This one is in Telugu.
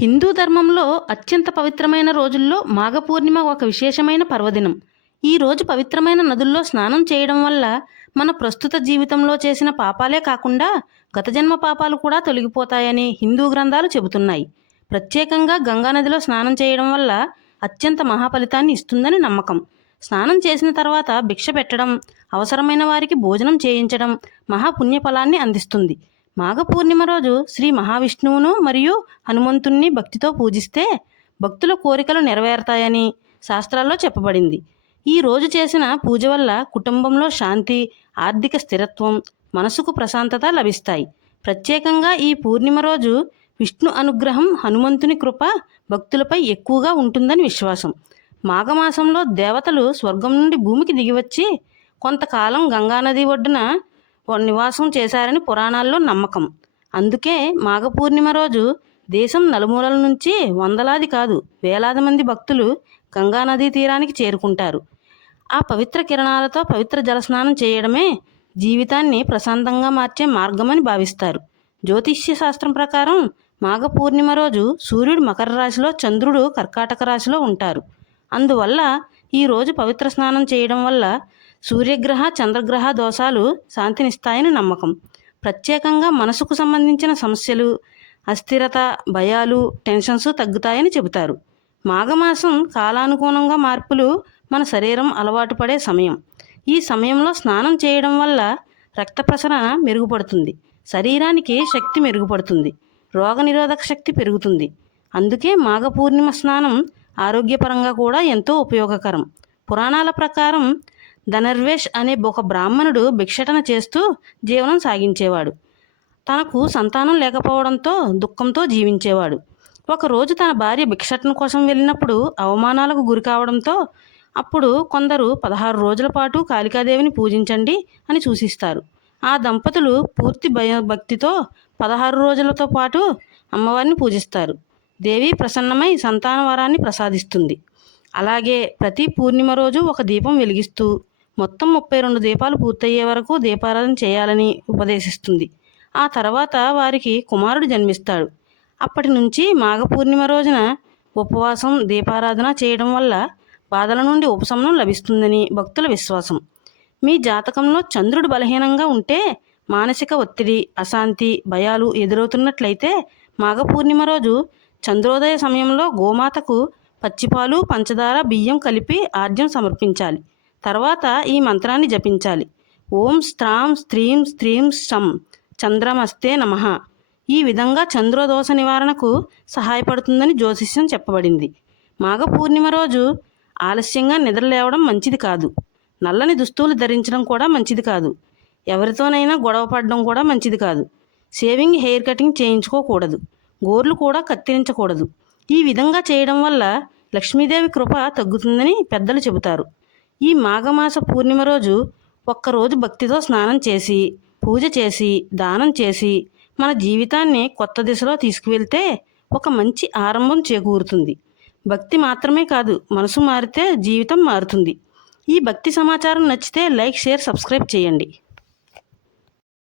హిందూ ధర్మంలో అత్యంత పవిత్రమైన రోజుల్లో మాఘ పూర్ణిమ ఒక విశేషమైన పర్వదినం. ఈ రోజు పవిత్రమైన నదుల్లో స్నానం చేయడం వల్ల మన ప్రస్తుత జీవితంలో చేసిన పాపాలే కాకుండా గత జన్మ పాపాలు కూడా తొలగిపోతాయని హిందూ గ్రంథాలు చెబుతున్నాయి. ప్రత్యేకంగా గంగా నదిలో స్నానం చేయడం వల్ల అత్యంత మహాఫలితాన్ని ఇస్తుందని నమ్మకం. స్నానం చేసిన తర్వాత భిక్ష పెట్టడం అవసరమైన వారికి భోజనం చేయించడం మహాపుణ్యఫలాన్ని అందిస్తుంది. మాఘ పూర్ణిమ రోజు శ్రీ మహావిష్ణువును మరియు హనుమంతుణ్ణి భక్తితో పూజిస్తే భక్తుల కోరికలు నెరవేరుతాయని శాస్త్రాల్లో చెప్పబడింది. ఈ రోజు చేసిన పూజ వల్ల కుటుంబంలో శాంతి ఆర్థిక స్థిరత్వం మనసుకు ప్రశాంతత లభిస్తాయి. ప్రత్యేకంగా ఈ పూర్ణిమ రోజు విష్ణు అనుగ్రహం హనుమంతుని కృప భక్తులపై ఎక్కువగా ఉంటుందని విశ్వాసం. మాఘమాసంలో దేవతలు స్వర్గం నుండి భూమికి దిగివచ్చి కొంతకాలం గంగానది ఒడ్డున నివాసం చేశారని పురాణాల్లో నమ్మకం. అందుకే మాఘ పూర్ణిమ రోజు దేశం నలుమూలల నుంచి వందలాది కాదు వేలాది మంది భక్తులు గంగానదీ తీరానికి చేరుకుంటారు. ఆ పవిత్ర కిరణాలతో పవిత్ర జలస్నానం చేయడమే జీవితాన్ని ప్రశాంతంగా మార్చే మార్గమని భావిస్తారు. జ్యోతిష్య శాస్త్రం ప్రకారం మాఘ పూర్ణిమ రోజు సూర్యుడు మకర రాశిలో చంద్రుడు కర్కాటక రాశిలో ఉంటారు. అందువల్ల ఈ రోజు పవిత్ర స్నానం చేయడం వల్ల సూర్యగ్రహ చంద్రగ్రహ దోషాలు శాంతినిస్తాయని నమ్మకం. ప్రత్యేకంగా మనసుకు సంబంధించిన సమస్యలు అస్థిరత భయాలు టెన్షన్స్ తగ్గుతాయని చెబుతారు. మాఘమాసం కాలానుగుణంగా మార్పులు మన శరీరం అలవాటు పడే సమయం. ఈ సమయంలో స్నానం చేయడం వల్ల రక్త ప్రసరణ మెరుగుపడుతుంది. శరీరానికి శక్తి మెరుగుపడుతుంది. రోగనిరోధక శక్తి పెరుగుతుంది. అందుకే మాఘ పూర్ణిమ స్నానం ఆరోగ్యపరంగా కూడా ఎంతో ఉపయోగకరం. పురాణాల ప్రకారం ధనర్వేష్ అనే ఒక బ్రాహ్మణుడు భిక్షటన చేస్తూ జీవనం సాగించేవాడు. తనకు సంతానం లేకపోవడంతో దుఃఖంతో జీవించేవాడు. ఒకరోజు తన భార్య భిక్షటన కోసం వెళ్ళినప్పుడు అవమానాలకు గురి కావడంతో అప్పుడు కొందరు పదహారు రోజుల పాటు కాళికాదేవిని పూజించండి అని సూచిస్తారు. ఆ దంపతులు పూర్తి భయ భక్తితో పదహారు రోజులతో పాటు అమ్మవారిని పూజిస్తారు. దేవి ప్రసన్నమై సంతాన వరాన్ని ప్రసాదిస్తుంది. అలాగే ప్రతి పూర్ణిమ రోజు ఒక దీపం వెలిగిస్తూ మొత్తం ముప్పై రెండు దీపాలు పూర్తయ్యే వరకు దీపారాధన చేయాలని ఉపదేశిస్తుంది. ఆ తర్వాత వారికి కుమారుడు జన్మిస్తాడు. అప్పటి నుంచి మాఘ పూర్ణిమ రోజున ఉపవాసం దీపారాధన చేయడం వల్ల బాధల నుండి ఉపశమనం లభిస్తుందని భక్తుల విశ్వాసం. మీ జాతకంలో చంద్రుడు బలహీనంగా ఉంటే మానసిక ఒత్తిడి అశాంతి భయాలు ఎదురవుతున్నట్లయితే మాఘ పూర్ణిమ రోజు చంద్రోదయ సమయంలో గోమాతకు పచ్చిపాలు పంచదార బియ్యం కలిపి ఆర్జ్యం సమర్పించాలి. తర్వాత ఈ మంత్రాన్ని జపించాలి. ఓం స్త్రాం స్త్రీం స్త్రీం సం చంద్రమస్తే నమః. ఈ విధంగా చంద్రదోష నివారణకు సహాయపడుతుందని జ్యోతిష్యం చెప్పబడింది. మాఘ పూర్ణిమ రోజు ఆలస్యంగా నిద్రలేవడం మంచిది కాదు. నల్లని దుస్తువులు ధరించడం కూడా మంచిది కాదు. ఎవరితోనైనా గొడవ పడడం కూడా మంచిది కాదు. షేవింగ్ హెయిర్ కటింగ్ చేయించుకోకూడదు. గోర్లు కూడా కత్తిరించకూడదు. ఈ విధంగా చేయడం వల్ల లక్ష్మీదేవి కృప తగ్గుతుందని పెద్దలు చెబుతారు. ఈ మాఘమాస పూర్ణిమ రోజు ఒక్కరోజు భక్తితో స్నానం చేసి పూజ చేసి దానం చేసి మన జీవితాన్ని కొత్త దిశలో తీసుకువెళ్తే ఒక మంచి ఆరంభం చేకూరుతుంది. భక్తి మాత్రమే కాదు మనసు మారితే జీవితం మారుతుంది. ఈ భక్తి సమాచారం నచ్చితే లైక్ షేర్ సబ్స్క్రైబ్ చేయండి.